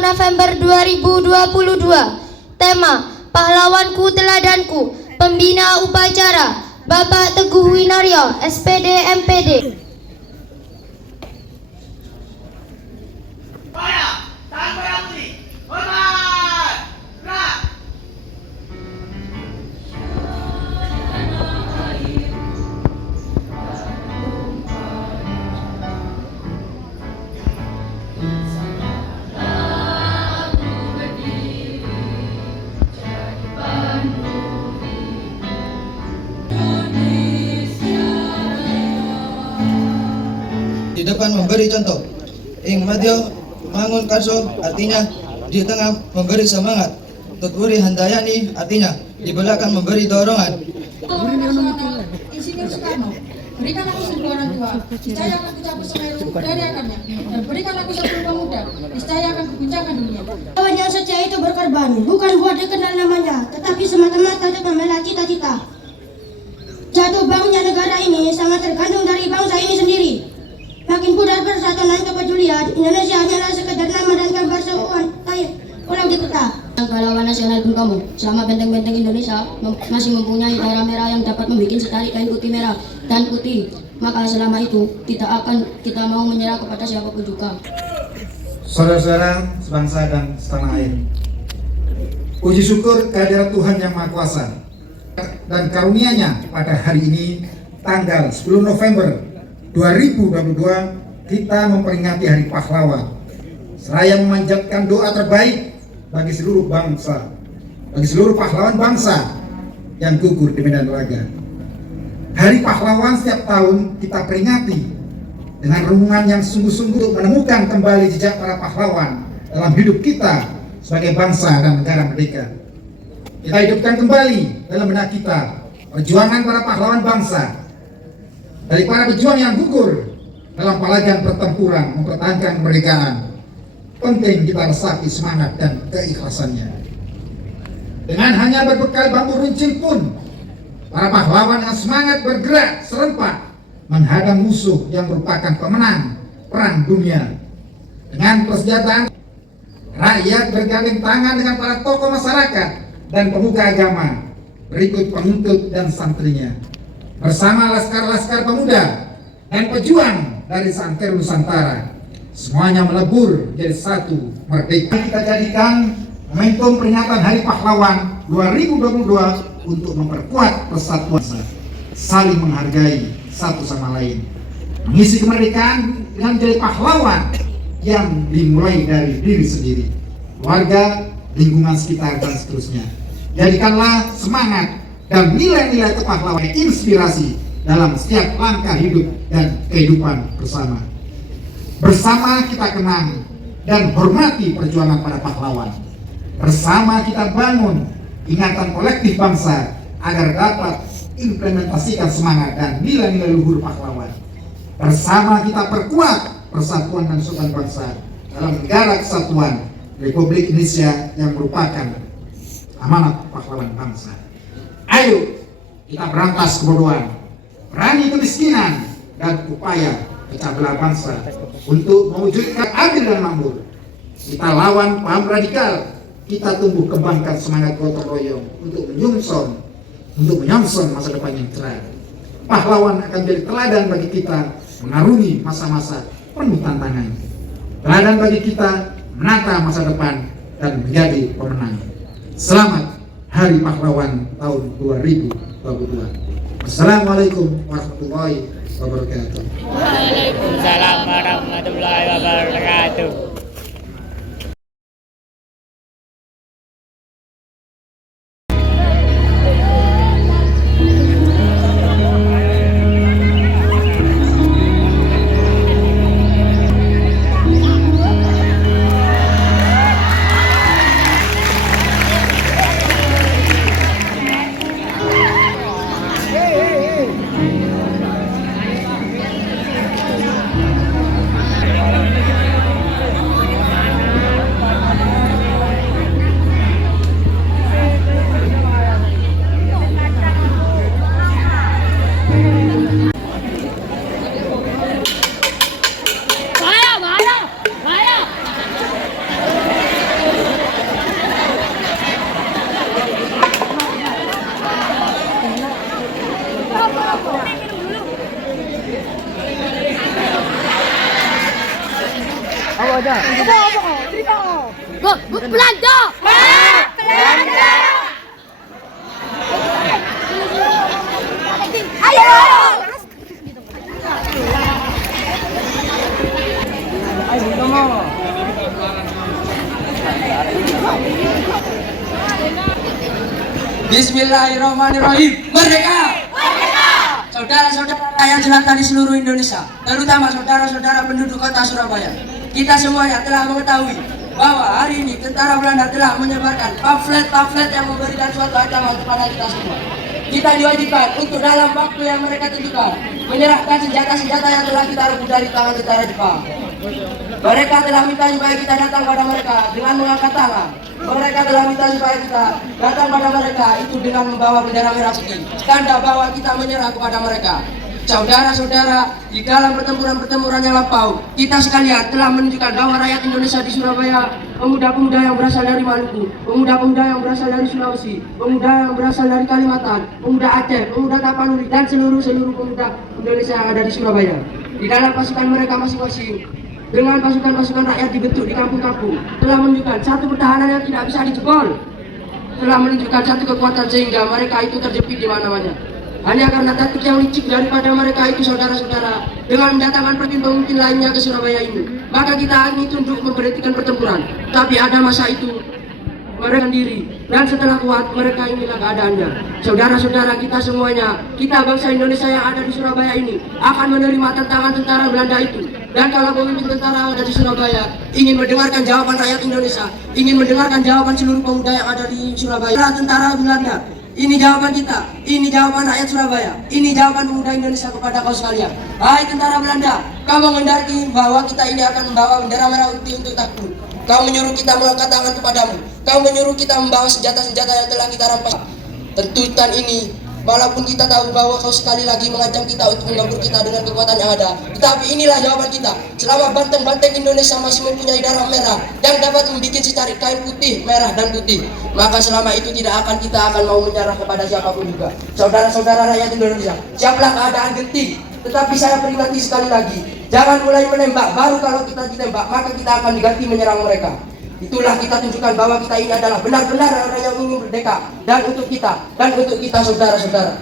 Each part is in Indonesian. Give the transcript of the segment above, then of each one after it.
November 2022. Tema Pahlawanku Teladanku. Pembina upacara Bapak Teguh Winaryo, SPD MPD. Di depan memberi contoh, ing madya mangun karso, artinya di tengah memberi semangat. Tuturi handayani, artinya di belakang memberi dorongan. Insinyur Soekarno, berikan aku 1000 orang tua, niscaya akan kucabut Semeru dari akarnya, dan berikan aku 10 pemuda, niscaya akan kuguncangkan dunia. Kawan yang setia itu berkorban, bukan buat dikenal namanya, tetapi semata-mata untuk membela cita-cita. Jatuh bangunnya negara ini sangat tergantung dari bangsa ini sendiri. Makin pudar persatuan dan kepedulian, Indonesia hanyalah sekedar nama dan gambar sebuah pulau di peta. Pahlawan nasional Bung Tomo, selama benteng-benteng Indonesia masih mempunyai darah merah yang dapat membuat setari kain putih merah dan putih, maka selama itu kita mau menyerah kepada siapapun juga. Saudara-saudara sebangsa dan setanah air, puji syukur kehadirat Tuhan Yang Maha Kuasa dan karunia-Nya pada hari ini tanggal 10 November 2022 kita memperingati Hari Pahlawan, seraya memanjatkan doa terbaik bagi seluruh bangsa, bagi seluruh pahlawan bangsa yang gugur di medan laga. Hari Pahlawan setiap tahun kita peringati dengan renungan yang sungguh-sungguh untuk menemukan kembali jejak para pahlawan dalam hidup kita sebagai bangsa dan negara merdeka. Kita hidupkan kembali dalam benak kita perjuangan para pahlawan bangsa, dari para pejuang yang gugur dalam pelajaran pertempuran mempertahankan kemerdekaan. Penting kita resapi semangat dan keikhlasannya. Dengan hanya berbekal bambu runcing pun, para pahlawan yang semangat bergerak serempak menghadang musuh yang merupakan pemenang perang dunia. Dengan persenjataan, rakyat bergandeng tangan dengan para tokoh masyarakat dan pemuka agama, berikut penuntut dan santrinya, bersama laskar-laskar pemuda dan pejuang dari santero Nusantara, semuanya melebur jadi satu merdeka. Kita jadikan momentum peringatan Hari Pahlawan 2022 untuk memperkuat persatuan, saling menghargai satu sama lain, mengisi kemerdekaan dengan menjadi pahlawan yang dimulai dari diri sendiri, keluarga, lingkungan sekitar dan seterusnya. Jadikanlah semangat dan nilai-nilai kepahlawanan inspirasi dalam setiap langkah hidup dan kehidupan bersama. Bersama kita kenang dan hormati perjuangan para pahlawan. Bersama kita bangun ingatan kolektif bangsa agar dapat implementasikan semangat dan nilai-nilai luhur pahlawan. Bersama kita perkuat persatuan dan kesatuan bangsa dalam negara kesatuan Republik Indonesia yang merupakan amanat pahlawan bangsa. Ayo kita berantas kebodohan, perangi kemiskinan, dan upaya pecah belah bangsa untuk mewujudkan adil dan makmur. Kita lawan paham radikal, kita tumbuh kembangkan semangat gotong royong untuk menyongsong masa depan yang cerah. Pahlawan akan jadi teladan bagi kita mengarungi masa-masa penuh tantangan, teladan bagi kita menata masa depan dan menjadi pemenang. Selamat Hari Pahlawan tahun 2022. Assalamualaikum warahmatullahi wabarakatuh. Waalaikumsalam warahmatullahi wabarakatuh. Belanda! Bismillahirrahmanirrahim. Merdeka! Saudara-saudara rakyat jelata di seluruh Indonesia, terutama saudara-saudara penduduk kota Surabaya, kita semuanya telah mengetahui bahwa hari ini tentara Belanda telah menyebarkan pamflet-pamflet yang memberikan suatu ancaman kepada kita semua. Kita diwajibkan untuk dalam waktu yang mereka tentukan menyerahkan senjata-senjata yang telah kita rebut dari tangan tentara Jepang. Mereka telah minta supaya kita datang pada mereka dengan mengangkat tangan. Mereka telah minta supaya kita datang pada mereka itu dengan membawa bendera merah putih, tanda bahwa kita menyerah kepada mereka. Saudara-saudara, di dalam pertempuran-pertempuran yang lampau, kita sekalian telah menunjukkan bahwa rakyat Indonesia di Surabaya, pemuda-pemuda yang berasal dari Maluku, pemuda-pemuda yang berasal dari Sulawesi, pemuda yang berasal dari Kalimantan, pemuda Aceh, pemuda Tapanuli, dan seluruh pemuda Indonesia yang ada di Surabaya. Di dalam pasukan mereka masing-masing, dengan pasukan-pasukan rakyat dibentuk di kampung-kampung, telah menunjukkan satu pertahanan yang tidak bisa dijebol, telah menunjukkan satu kekuatan sehingga mereka itu terjepit di mana-mana. Hanya karena taktik yang licik daripada mereka itu, saudara-saudara, dengan mendatangkan pemimpin lainnya ke Surabaya ini, maka kita ini tunduk memberhentikan pertempuran. Tapi ada masa itu mereka sendiri, dan setelah kuat mereka inilah keadaannya. Saudara-saudara kita semuanya, kita bangsa Indonesia yang ada di Surabaya ini akan menerima tantangan tentara Belanda itu. Dan kalau pemimpin tentara yang ada di Surabaya ingin mendengarkan jawaban rakyat Indonesia, ingin mendengarkan jawaban seluruh pemuda yang ada di Surabaya, tentara Belanda, ini jawaban kita, ini jawaban rakyat Surabaya, ini jawaban pemuda Indonesia kepada kau sekalian. Hai tentara Belanda, kau menghendaki bahwa kita ini akan membawa bendera merah putih untuk takut. Kau menyuruh kita mengangkat tangan kepadamu. Kau menyuruh kita membawa senjata-senjata yang telah kita rampas. Tuntutan ini, walaupun kita tahu bahwa kau sekali lagi mengancam kita untuk menggabur kita dengan kekuatan yang ada, tetapi inilah jawaban kita. Selama banteng-banteng Indonesia masih mempunyai darah merah yang dapat membuat secari kain putih, merah dan putih, maka selama itu kita akan mau menyerah kepada siapapun juga. Saudara-saudara rakyat Indonesia, siaplah keadaan genting. Tetapi saya peringati sekali lagi, jangan mulai menembak, baru kalau kita ditembak maka kita akan diganti menyerang mereka. Itulah kita tunjukkan bahwa kita ini adalah benar-benar orang yang ingin merdeka, dan untuk kita saudara-saudara.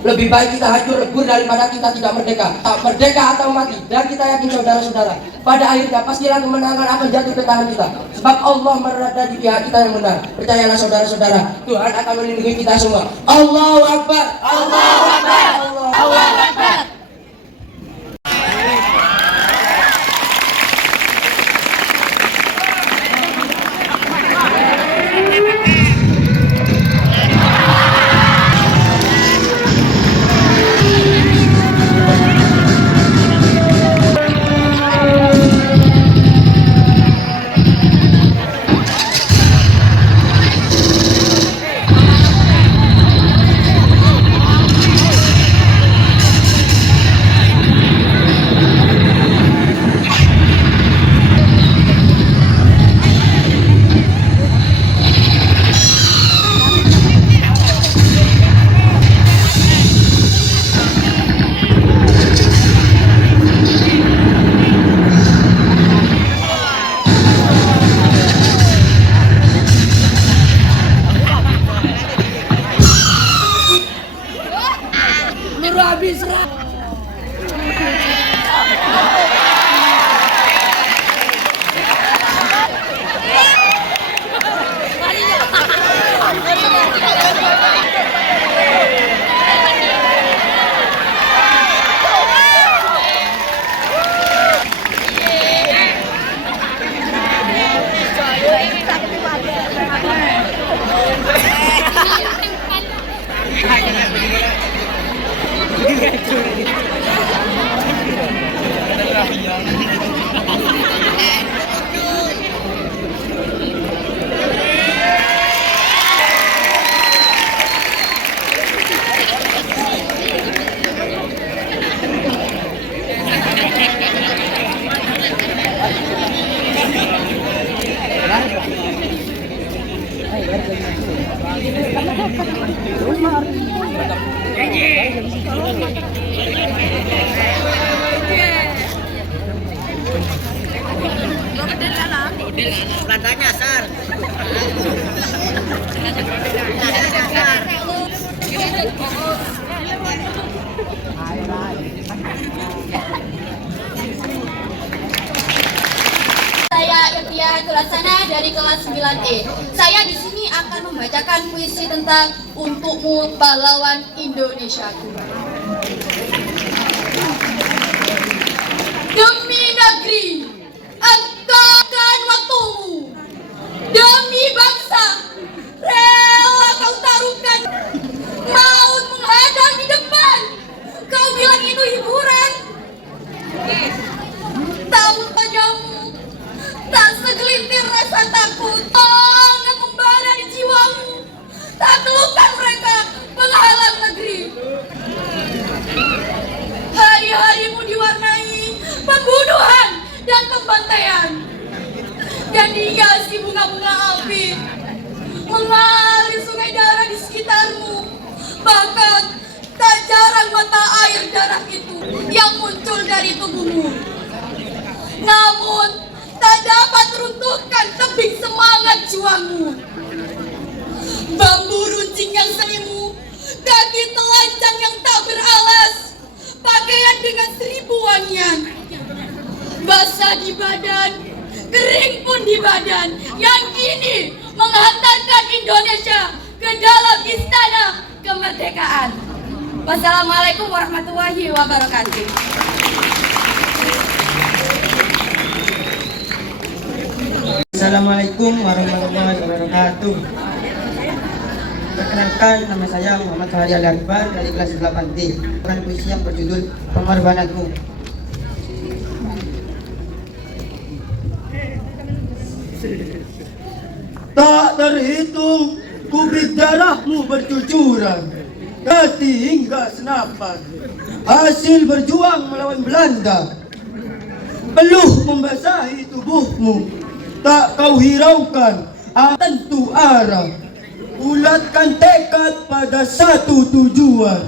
Lebih baik kita hancur lebur daripada kita tidak merdeka. Merdeka atau mati. Dan kita yakin saudara-saudara, pada akhirnya pastilah kemenangan akan jatuh ke tangan kita. Sebab Allah berada di pihak kita yang benar. Percayalah saudara-saudara, Tuhan akan melindungi kita semua. Allahu Akbar. Allahu Akbar. Allahu Akbar. Saya Irtia Tulasana dari kelas 9E. Saya di sini akan membacakan puisi tentang Untukmu Pahlawan Indonesiaku. Demi negeri, engkaukan waktumu. Demi bangsa, rela kau taruhkan. Maut menghadang di depan, kau bilang itu hiburan. Tahu padamu, tak segelintir rasa takut sangat membara di jiwamu. Taklukkan mereka, penghalang negeri. Hari-harimu diwarnai pembunuhan dan pembantaian, dan dihiasi bunga-bunga api mengalir sungai darah di sekitarmu. Bahkan tak jarang mata air darah itu yang muncul dari tubuhmu. Namun tak dapat runtuhkan tebing semangat juangmu. Bambu runcing yang senimu, kaki telanjang yang tak beralas, pakaian dengan 1000 wangian. Basah di badan, kering pun di badan, yang kini menghantarkan Indonesia ke dalam istana kemerdekaan. Wassalamualaikum warahmatullahi wabarakatuh. Assalamualaikum warahmatullahi wabarakatuh. Perkenalkan, nama saya Muhammad Fahri Al-Akbar dari kelas 8D. Bukan puisi yang berjudul Pengorbananku. Tak terhitung kubik darahmu bercucuran, hati hingga senapan. Hasil berjuang melawan Belanda, peluh membasahi tubuhmu. Tak kau hiraukan tentu arah, ulatkan tekad pada satu tujuan.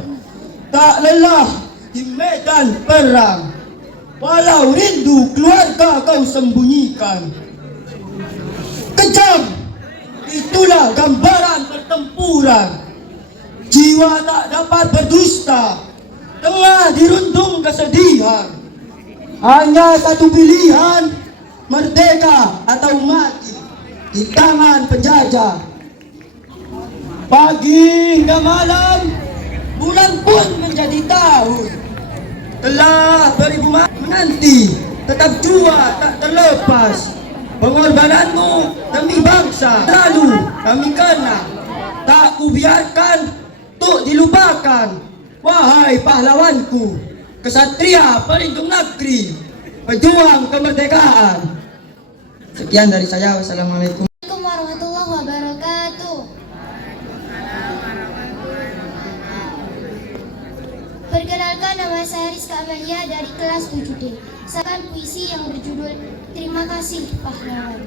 Tak lelah di medan perang, walau rindu keluarga kau sembunyikan. Kejam, itulah gambaran pertempuran. Jiwa tak dapat berdusta, tengah dirundung kesedihan. Hanya satu pilihan, merdeka atau mati di tangan penjajah. Pagi hingga malam, bulan pun menjadi tahun. Telah beribu menanti, tetap jua tak terlepas. Pengorbananmu demi bangsa lalu kami kenang. Tak kubiarkan untuk dilupakan. Wahai pahlawanku, kesatria pelindung negeri, pejuang kemerdekaan. Sekian dari saya. Wassalamualaikum warahmatullahi wabarakatuh. Perkenalkan, nama saya Rizka Amalia dari kelas 7D. Saya akan puisi yang berjudul Terima Kasih Pahlawan.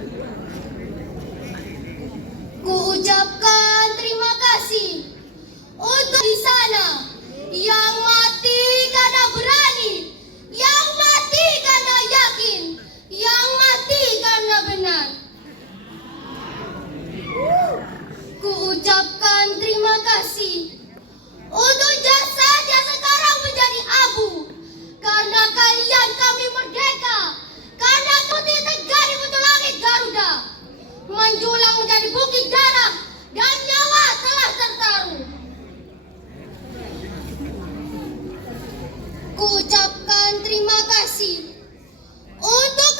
Ku ucapkan terima kasih untuk di sana yang mati karena berani, yang mati karena yakin, yang mati karena benar. Ku ucapkan terima kasih untuk jasad yang sekarang menjadi abu. Karena kalian kami merdeka, karena putih tegak di pintu langit Garuda, menjulang menjadi bukit darah dan nyawa telah tertaruh. Ku ucapkan terima kasih untuk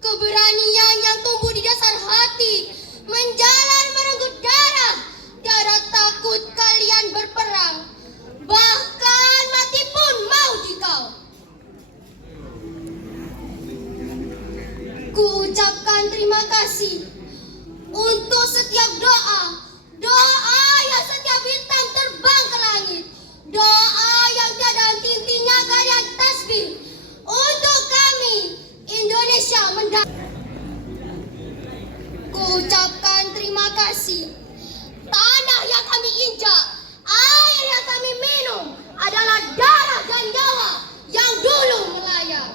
keberanian yang tumbuh di dasar hati, menjalan merenggut darah, darah takut kalian berperang, bahkan mati pun mau dikau. Ku ucapkan terima kasih untuk setiap doa, doa yang setiap bintang terbang ke langit, doa yang tiada henti-hentinya kalian tasbih untuk kami Indonesia merdeka. Ku ucapkan terima kasih. Tanah yang kami injak, air yang kami minum adalah darah dan nyawa yang dulu melayang.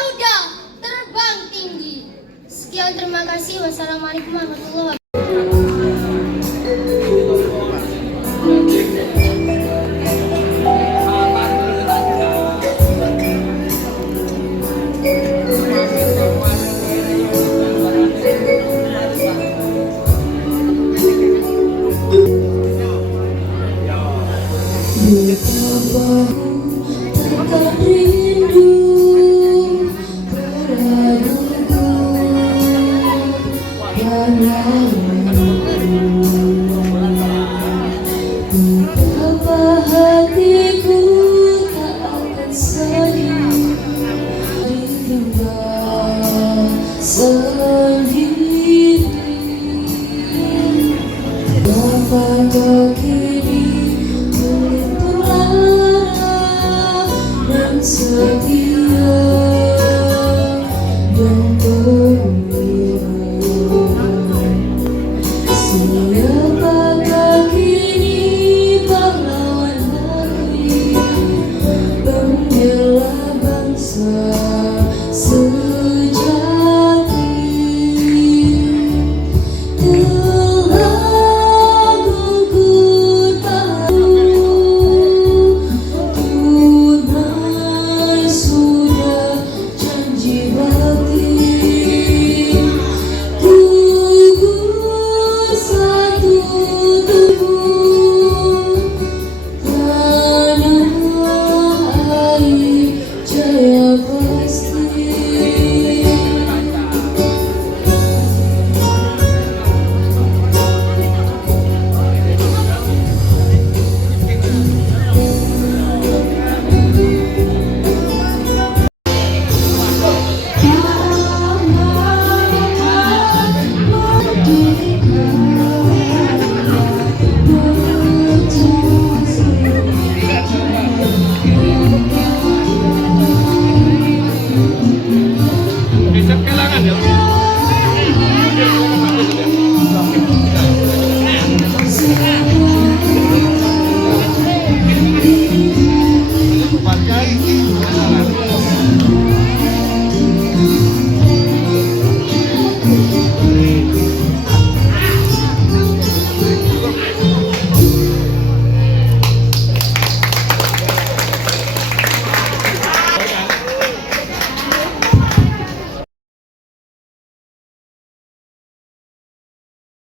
Garuda terbang tinggi. Sekian, terima kasih. Wassalamualaikum warahmatullahi wabarakatuh.